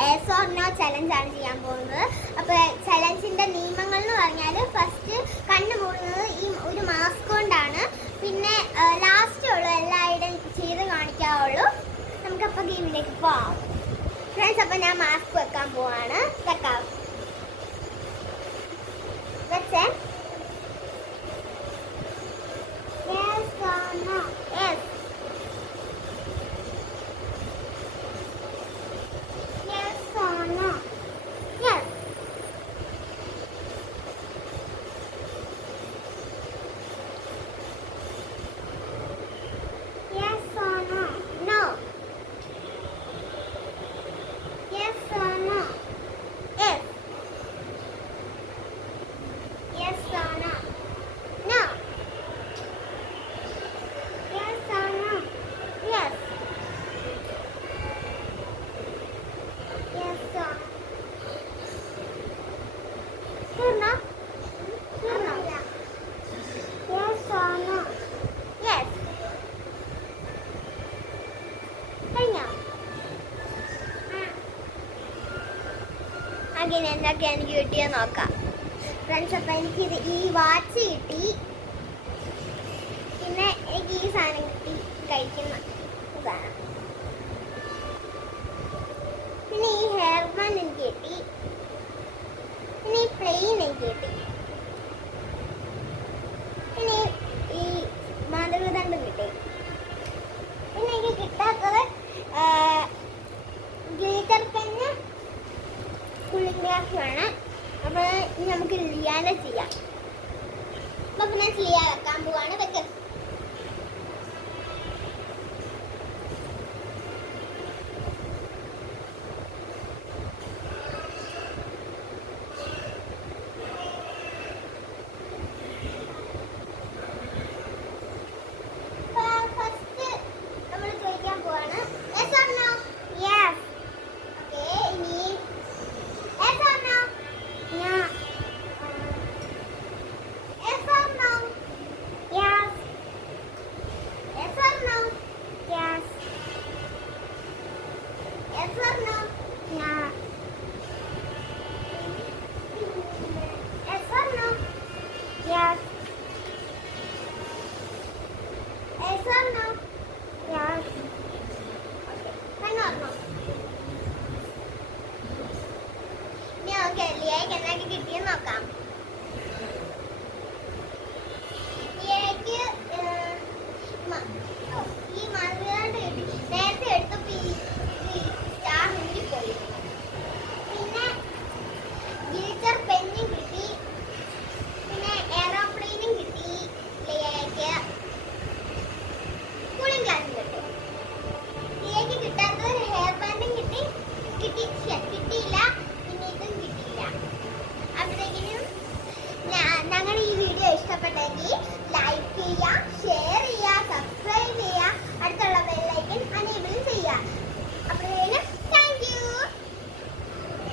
Yes or no challenge ആണ് ചെയ്യാൻ പോകുന്നത്. അപ്പോൾ ചലഞ്ചിന്റെ നിയമങ്ങൾ എന്ന് പറഞ്ഞാൽ ഫസ്റ്റ് കണ്ണു മൂടുന്നത് ഈ ഒരു മാസ്ക് കൊണ്ടാണ്. പിന്നെ ലാസ്റ്റ് ഉള്ളൂ എല്ലാവരുടെയും ചെയ്ത് കാണിക്കാവുള്ളൂ. നമുക്കപ്പോൾ ഗെയിമിലേക്ക് പോവാം ഫ്രണ്ട്സ്. അപ്പോൾ ഞാൻ മാസ്ക് വെക്കാൻ പോവാണ്. വെക്കാം വെച്ചേ. Yes or no? Yes. Yes or no? Yes. Yes or no? No. Yes or no? Yes. Yes or no? No. Yes or no? Yes. Yes or no? No. Yes or no? Yes. കഴിഞ്ഞോ? അങ്ങനെ എന്തൊക്കെയാണ് എനിക്ക് കിട്ടിയത് നോക്കാം friends. അപ്പം എനിക്കിത് ഈ watch കിട്ടി, പിന്നെ എനിക്ക് ഈ സാധനം കിട്ടി, കഴിക്കുന്ന സാധനം. പിന്നെ ഈ ഹെയർ ബാൻഡ് എനിക്ക് കിട്ടി, പിന്നെ ഈ പ്ലെയിൻ എനിക്ക് കിട്ടി, പിന്നെ ഈ മാതൃകദണ്ഡം കിട്ടി. പിന്നെ എനിക്ക് കിട്ടാത്തത് ഗ്ലിറ്റർ പെന്ന്, കൂളിംഗ് ഗ്ലാസ് ആണ്. അപ്പോൾ ഇനി നമുക്ക് ലിയാനെ ചെയ്യാം. അപ്പോൾ ഞാൻ ലിയ വെക്കാൻ പോവാണ്. വെക്കാം. ഫസ്റ്റ് നമ്മൾ ചോദിക്കാൻ പോവാണ് yes or no? Yes. Okay, ഇനി yes or no? No. Yes or no? Yes. Yes or no? Yes. Yes or no?